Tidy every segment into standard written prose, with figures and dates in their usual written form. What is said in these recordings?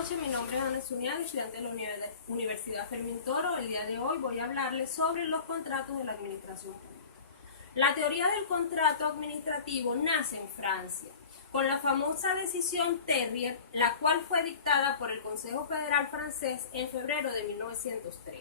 noches, mi nombre es Ana Zuniaga, estudiante de la Universidad Fermín Toro. El día de hoy voy a hablarles sobre los contratos de la administración pública. La teoría del contrato administrativo nace en Francia, con la famosa decisión Terrier, la cual fue dictada por el Consejo Federal francés en febrero de 1903,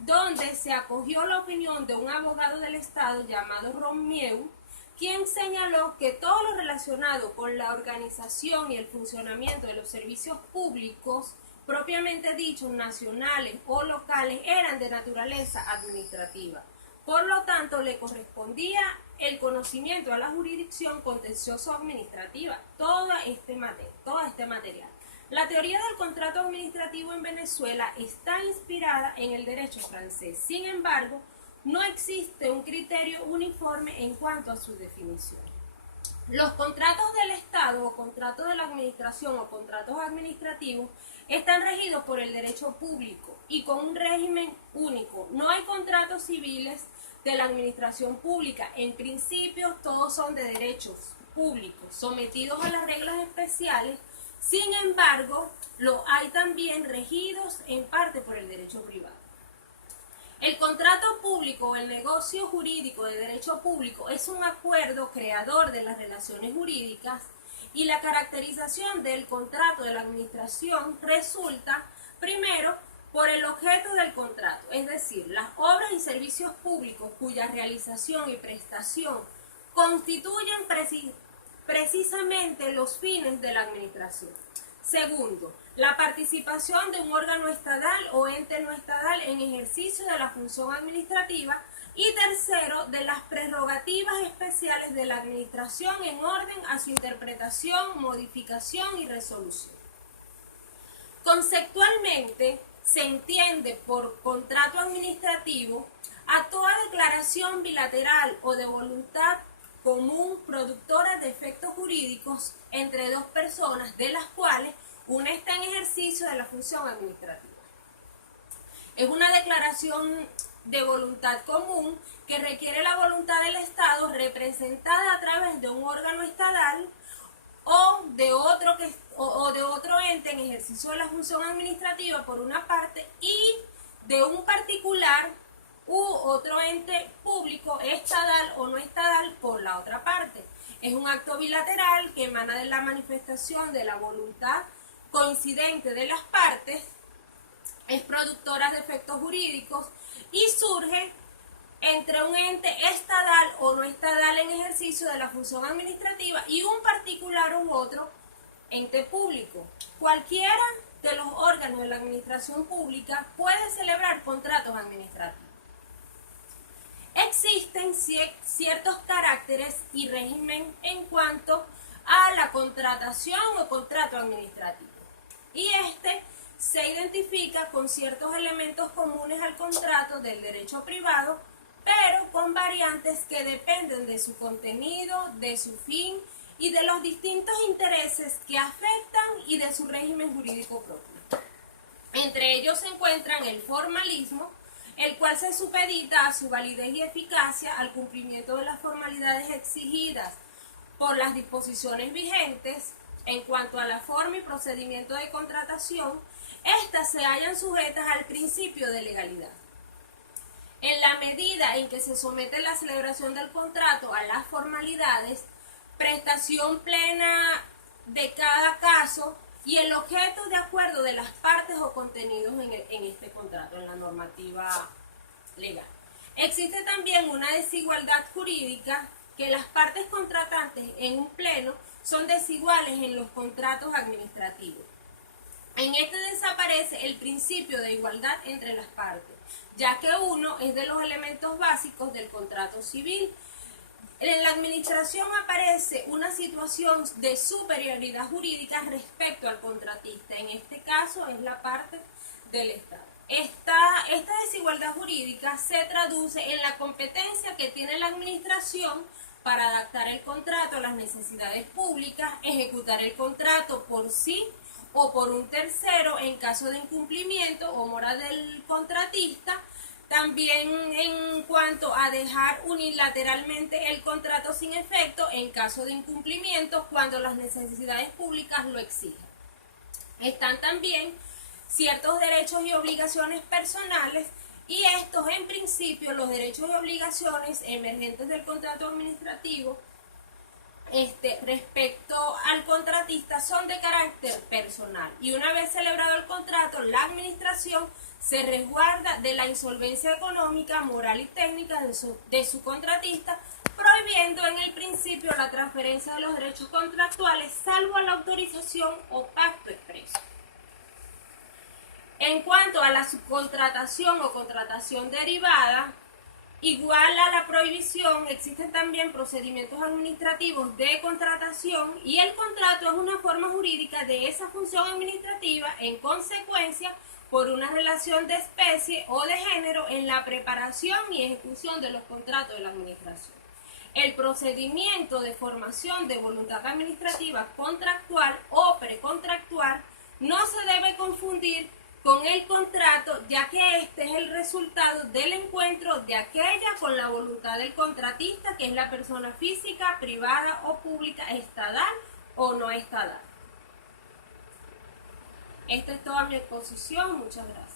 donde se acogió la opinión de un abogado del Estado llamado Romieu, quien señaló que todo lo relacionado con la organización y el funcionamiento de los servicios públicos, propiamente dichos nacionales o locales, eran de naturaleza administrativa. Por lo tanto, le correspondía el conocimiento a la jurisdicción contencioso-administrativa, toda este material. La teoría del contrato administrativo en Venezuela está inspirada en el derecho francés. Sin embargo, no existe un criterio uniforme en cuanto a su definición. Los contratos del Estado o contratos de la administración o contratos administrativos están regidos por el derecho público y con un régimen único. No hay contratos civiles de la administración pública. En principio, todos son de derechos públicos, sometidos a las reglas especiales. Sin embargo, lo hay también regidos en parte por el derecho privado. El contrato público o el negocio jurídico de derecho público es un acuerdo creador de las relaciones jurídicas y la caracterización del contrato de la administración resulta, primero, por el objeto del contrato, es decir, las obras y servicios públicos cuya realización y prestación constituyen precisamente los fines de la administración. Segundo, la participación de un órgano estatal o ente no estatal en ejercicio de la función administrativa. Y tercero, de las prerrogativas especiales de la administración en orden a su interpretación, modificación y resolución. Conceptualmente, se entiende por contrato administrativo a toda declaración bilateral o de voluntad común productora de efectos jurídicos entre dos personas, de las cuales una está en ejercicio de la función administrativa. Es una declaración de voluntad común que requiere la voluntad del Estado representada a través de un órgano estatal o de otro ente en ejercicio de la función administrativa por una parte y de un particular u otro ente público estatal o no estatal por la otra parte. Es un acto bilateral que emana de la manifestación de la voluntad coincidente de las partes, es productora de efectos jurídicos y surge entre un ente estatal o no estatal en ejercicio de la función administrativa y un particular u otro ente público. Cualquiera de los órganos de la administración pública puede celebrar contratos administrativos. Existen ciertos caracteres y régimen en cuanto a la contratación o contrato administrativo. Y este se identifica con ciertos elementos comunes al contrato del derecho privado, pero con variantes que dependen de su contenido, de su fin y de los distintos intereses que afectan y de su régimen jurídico propio. Entre ellos se encuentran el formalismo, el cual se supedita a su validez y eficacia al cumplimiento de las formalidades exigidas por las disposiciones vigentes. En cuanto a la forma y procedimiento de contratación, estas se hallan sujetas al principio de legalidad. En la medida en que se somete la celebración del contrato a las formalidades, prestación plena de cada caso y el objeto de acuerdo de las partes o contenidos en este contrato, en la normativa legal. Existe también una desigualdad jurídica, que las partes contratantes en un pleno son desiguales en los contratos administrativos. En este desaparece el principio de igualdad entre las partes, ya que uno es de los elementos básicos del contrato civil. En la administración aparece una situación de superioridad jurídica respecto al contratista. En este caso es la parte del Estado. Esta desigualdad jurídica se traduce en la competencia que tiene la administración para adaptar el contrato a las necesidades públicas, ejecutar el contrato por sí o por un tercero en caso de incumplimiento o mora del contratista. También en cuanto a dejar unilateralmente el contrato sin efecto en caso de incumplimiento cuando las necesidades públicas lo exigen. Están también ciertos derechos y obligaciones personales, y estos en principio, los derechos y obligaciones emergentes del contrato administrativo respecto al contratista son de carácter personal, y una vez celebrado el contrato, la administración se resguarda de la insolvencia económica, moral y técnica de su contratista, prohibiendo en el principio la transferencia de los derechos contractuales, salvo la autorización o pacto expreso. En cuanto a la subcontratación o contratación derivada, igual a la prohibición, existen también procedimientos administrativos de contratación, y el contrato es una forma jurídica de esa función administrativa, en consecuencia, por una relación de especie o de género en la preparación y ejecución de los contratos de la administración. El procedimiento de formación de voluntad administrativa contractual o precontractual no se debe confundir con el contrato, ya que este es el resultado del encuentro de aquella con la voluntad del contratista, que es la persona física, privada o pública, estadal o no estadal. Esta es toda mi exposición. Muchas gracias.